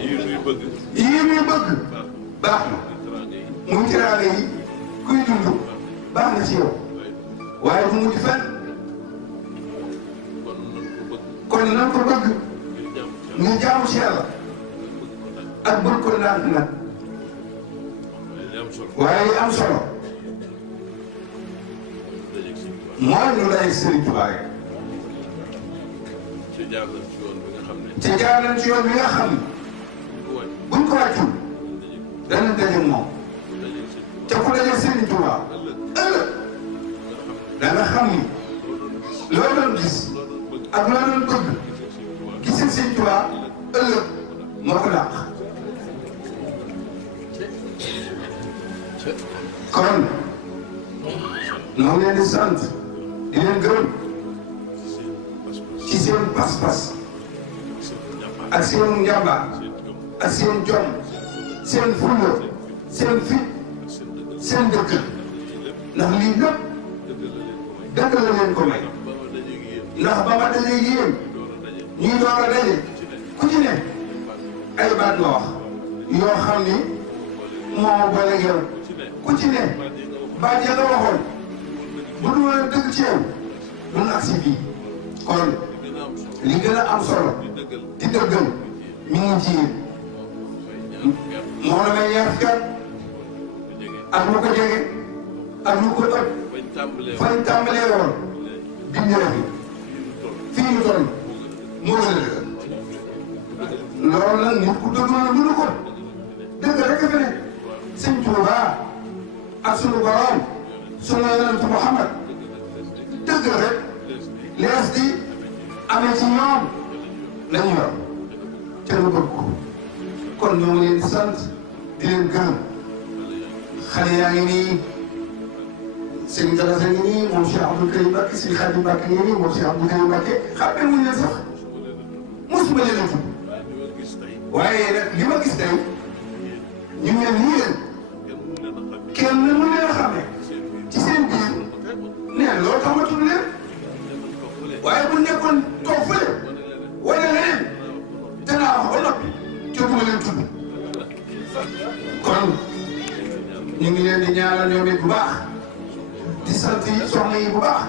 yii ñuy bëgg baax na muy teraanga yi kuy dund baax na ci yow waaye du mujj fenn kon nan ko bëgg ngir jaamu ci yàlla ak bëgg ko naan nag waaye li am solo mooy ñu lay Sëriñ Tuubaa rek te jaar nañ ci yoon bi nga xam ne buñ ko wàccul danañ daje moom te ku daje Sëriñ Tuubaa ëllëg danga xam ni loo doon gis ak loo doon bëgg gis Sëriñ Tuubaa ëllëg moo ko dàq kon ñoo ngi leen di sant di leen gërëm ci seen pas-pas ak seen njàmbaar ak seen jom seen fulla seen fit seen dëkk ndax lii lépp dëgg la leen ko may ndax ba ma dajeeg yéen ñuy door a daje ku ci ne ay baat nga wax yoo xam ni moo boole yow ku ci ne baat ya nga waxoon bu dul woon dëgg ci yow duñ agsi fii kon li gën a am solo di dëggal mi ngi ci yéen moo la may ñaar fukki at ak lu ko jege ak lu ko ëpp fañ tàmbalee woon bindee fi fii ñu toll moo gën a dëgg loolu nag nit ku dëgg la mënu ko dëgg rek a fi ne Sëñ Tuubaa ak sunu borom sunu yonent Muhammad dëgg rek lees di amee ci ñoom lañu yor te lu bëgg ko kon ñoo ngi leen di sant di leen gërëm xale yaa ngi nii seen galase ngi nii moom Cheikh Abdou Karim Mbacké si Xaadim Mbacké ngi nii moom Cheikh Abdou Karim Mbacké xàmmee wuñ leen sax mosuma leen a tudd waaye nag li ma gis tey ñu mel nii leen kenn mu leen a xamee ci seen biir nee loolu tax ma tudd leen waaye bu nekkoon toog fële wane leen danaa wax ba noppi te bu ma leen tudd kon ñu ngi leen di ñaanal ñoom it bu baax di sant soxna yi bu baax